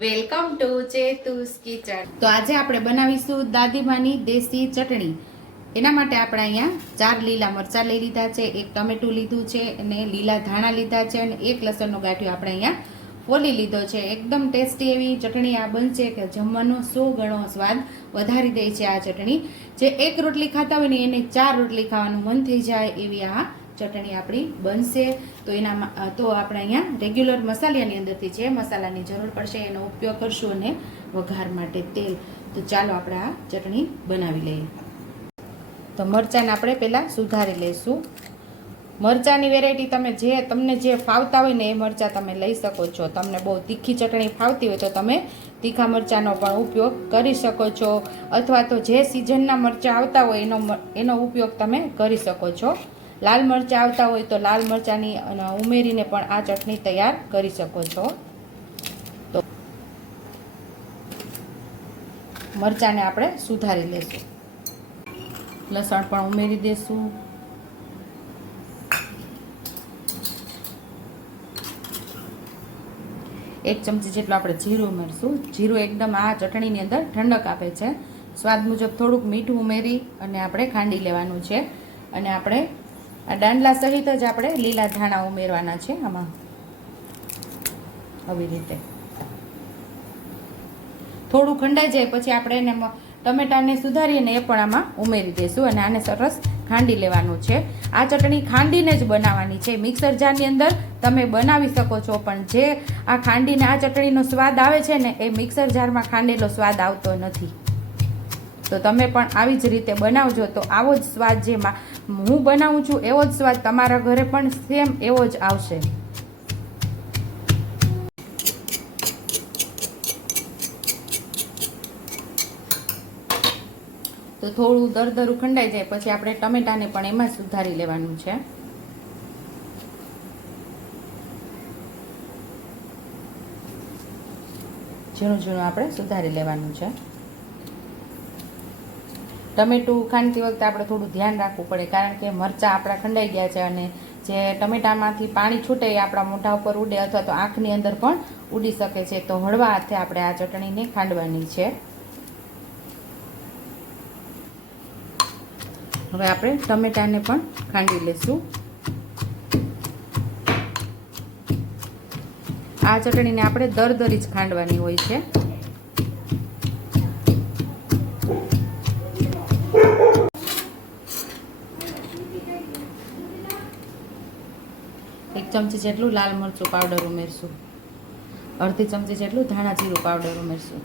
Welcome to ચેતુસ kitchen. તો આજે આપણે બનાવીશું દાદીમાની દેશી ચટણી. એના માટે આપણે અહીંયા ચાર લીલા મરચાં લઈ લીધા છે, એક ટમેટું લીધું છે અને લીલા ધાણા લીધા છે અને એક લસણનો ગાંઠિયો આપણે અહીંયા ફોલી લીધો છે. એકદમ ટેસ્ટી એવી ચટણી આ બનશે કે જમવાનો સો ગણો સ્વાદ વધારી દે છે આ ચટણી. જે એક રોટલી ખાતા હોય ને એને ચાર રોટલી ખાવાનું મન થઈ જાય એવી આ ચટણી આપણી બનશે. તો એના તો આપણે અહીંયા રેગ્યુલર મસાલાની અંદરથી જે મસાલાની જરૂર પડશે એનો ઉપયોગ કરશું અને વઘાર માટે તેલ. તો ચાલો આપણે આ ચટણી બનાવી લઈએ. તો મરચાંને આપણે પહેલાં સુધારી લઈશું. મરચાંની વેરાયટી તમે જે, તમને જે ફાવતા હોય ને એ મરચાં તમે લઈ શકો છો. તમને બહુ તીખી ચટણી ફાવતી હોય તો તમે તીખા મરચાંનો પણ ઉપયોગ કરી શકો છો. અથવા તો જે સિઝનના મરચાં આવતા હોય એનો એનો ઉપયોગ તમે કરી શકો છો. લાલ મરચાં આવતા હોય તો લાલ મરચાંની ઉમેરીને પણ આ ચટણી તૈયાર કરી શકો છો. તો મરચાંને આપણે સુધારી લઈશું લસણ પણ ઉમેરી દઈશું એક ચમચી જેટલું આપણે જીરું ઉમેરશું. જીરું એકદમ આ ચટણીની અંદર ઠંડક આપે છે. સ્વાદ મુજબ થોડુંક મીઠું ઉમેરી અને આપણે ખાંડી લેવાનું છે. અને આપણે આ દાંડલા સહિત જ આપણે લીલા ધાણા ઉમેરવાના છે આમાં. આવી રીતે. થોડું ખંડાઈ જાય પછી આપણે એને ટમેટાને સુધારીને એ પણ આમાં ઉમેરી દઈશું અને આને સરસ ખાંડી લેવાનું છે. આ ચટણી ખાંડીને જ બનાવવાની છે. મિક્સર જારની અંદર તમે બનાવી શકો છો, પણ જે આ ખાંડીને, આ ચટણીનો સ્વાદ આવે છે ને, એ મિક્સર જારમાં ખાંડેલો સ્વાદ આવતો નથી. તો તમે પણ આવી જ રીતે બનાવજો. તો આવો જ સ્વાદ જે મા- હું બનાવું છું એવો જ સ્વાદ તમારા ઘરે પણ સેમ એવો જ આવશે. તો થોડું દરદરું ખંડાઈ જાય, પછી આપણે ટમેટાને પણ એમાં સુધારી લેવાનું છે. ઝીણું ઝીણું આપણે સુધારી લેવાનું છે. ટમેટું ખાંડતી વખતે આપણે થોડું ધ્યાન રાખવું પડે, કારણ કે મરચાં આપણા ખંડાઈ ગયા છે અને જે ટમેટામાંથી પાણી છૂટે એ આપણા મોઢા ઉપર ઉડે અથવા તો આંખની અંદર પણ ઉડી શકે છે. તો હળવા હાથે આપણે આ ચટણીને ખાંડવાની છે. હવે આપણે ટમેટાને પણ ખાંડી લેશું. આ ચટણીને આપણે દરદરી જ ખાંડવાની હોય છે. એક ચમચી જેટલું લાલ મરચું પાવડર ઉમેરશું. અડધી ચમચી જેટલું ધાણા જીરું પાવડર ઉમેરશું.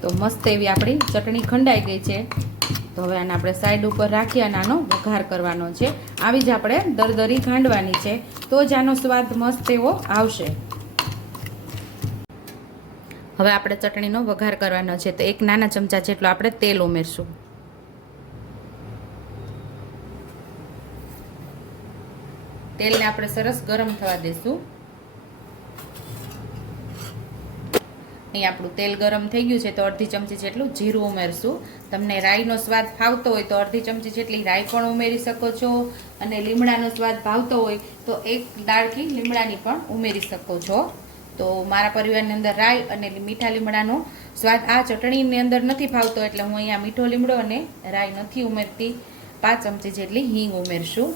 તો મસ્ત એવી આપણી ચટણી ખંડાઈ ગઈ છે. તો હવે આને આપણે સાઈડ ઉપર રાખી અને આનો વઘાર કરવાનો છે. આવી જ આપણે દરદરી ખાંડવાની છે. તો જ આનો સ્વાદ મસ્ત એવો આવશે. હવે આપણે ચટણીનો વઘાર કરવાનો છે. તો એક નાના ચમચા જેટલો આપણે તેલ ઉમેરશું. તેલને આપણે સરસ ગરમ થવા દઈશું અહીં આપણું તેલ ગરમ થઈ ગયું છે તો અડધી ચમચી જેટલું જીરું ઉમેરશું. તમને રાઈનો સ્વાદ ફાવતો હોય તો અડધી ચમચી જેટલી રાઈ પણ ઉમેરી શકો છો અને લીમડાનો સ્વાદ ભાવતો હોય તો એક દાળથી લીમડાની પણ ઉમેરી શકો છો. તો મારા પરિવારની અંદર રાઈ અને મીઠા લીમડાનો સ્વાદ આ ચટણીની અંદર નથી ફાવતો એટલે હું અહીંયા મીઠો લીમડો અને રાઈ નથી ઉમેરતી. પાંચ ચમચી જેટલી હિંગ ઉમેરશું.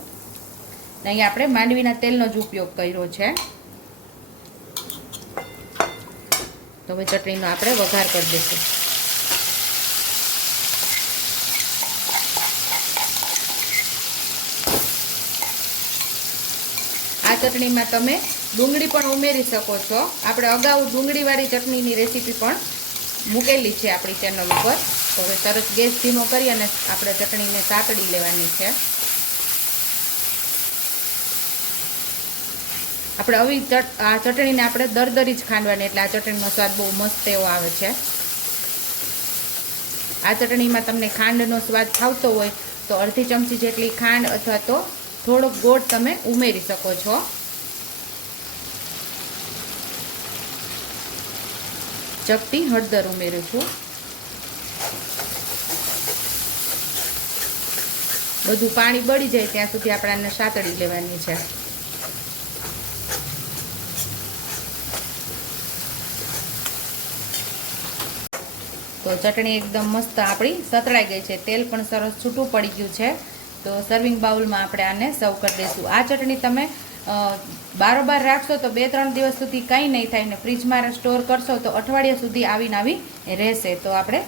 અહીં આપણે માંડવીના તેલનો જ ઉપયોગ કર્યો છે. તો હવે ચટણીનો આપણે વઘાર કરી દઈશું. આ ચટણીમાં તમે ડુંગળી પણ ઉમેરી શકો છો. આપણે અગાઉ ડુંગળીવાળી ચટણીની રેસીપી પણ મૂકેલી છે આપણી ચેનલ ઉપર. તો હવે સરસ ગેસ ધીમો કરી અને આપણે ચટણીને સાતડી લેવાની છે. આપણે આવી આ ચટણીને આપણે દરદરી જ ખાંડવાની, એટલે આ ચટણીનો સ્વાદ બહુ મસ્ત એવો આવે છે. આ ચટણીમાં તમને ખાંડનો સ્વાદ ખાવતો હોય, તો અડધી ચમચી જેટલી ખાંડ અથવા તો થોડોક ગોળ તમે ઉમેરી શકો છો. ચપટી હળદર ઉમેરું છું. બધું પાણી બળી જાય ત્યાં સુધી આપણે સાતળી લેવાની છે. તો ચટણી એકદમ મસ્ત આપણી સતળાઈ ગઈ છે. તેલ પણ સરસ છૂટું પડી ગયું છે. તો સર્વિંગ બાઉલમાં આપણે આને સર્વ કરી દઈશું. આ ચટણી તમે બારોબાર રાખશો તો બે ત્રણ દિવસ સુધી કંઈ નહીં થાય ને ફ્રીજમાં સ્ટોર કરશો તો અઠવાડિયા સુધી આવીને આવી રહેશે. તો આપણે,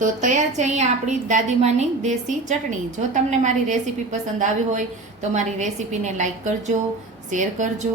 તો તૈયાર છે અહીંયા આપણી દાદીમાની દેશી ચટણી. જો તમને મારી રેસીપી પસંદ આવી હોય તો મારી રેસીપીને લાઇક કરજો શેર કરજો.